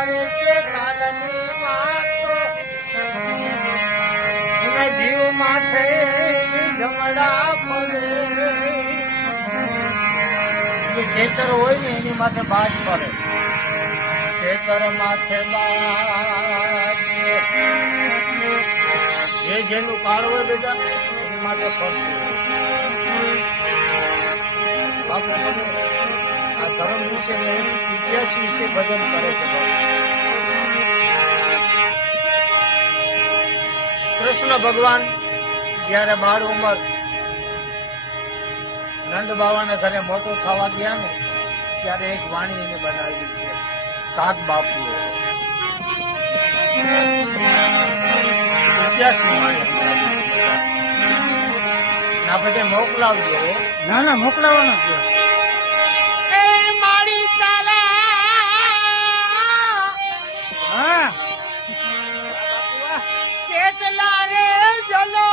કરે છે કાલની વાતો એના જીવ માથે જમડા પડે જે ખેતર હોય ને એની માથે બાજ પડે ખેતર માથે બાજ જે જેનું કાળ હોય બેટા એની માથે પડતું બાપુ આ ધર્મ વિશે ઇતિહાસ વિશે ભજન કરે છે કૃષ્ણ ભગવાન જયારે 12 ઉંમર નંદ બાવાના ઘરે મોટો થવા ગયા ને ત્યારે એક વાણી એને બનાવી છે કાક બાપુ ઇતિહાસની વાણી ના બધે મોકલાવજો ના મોકલાવાનો છે કેટલા રે જલો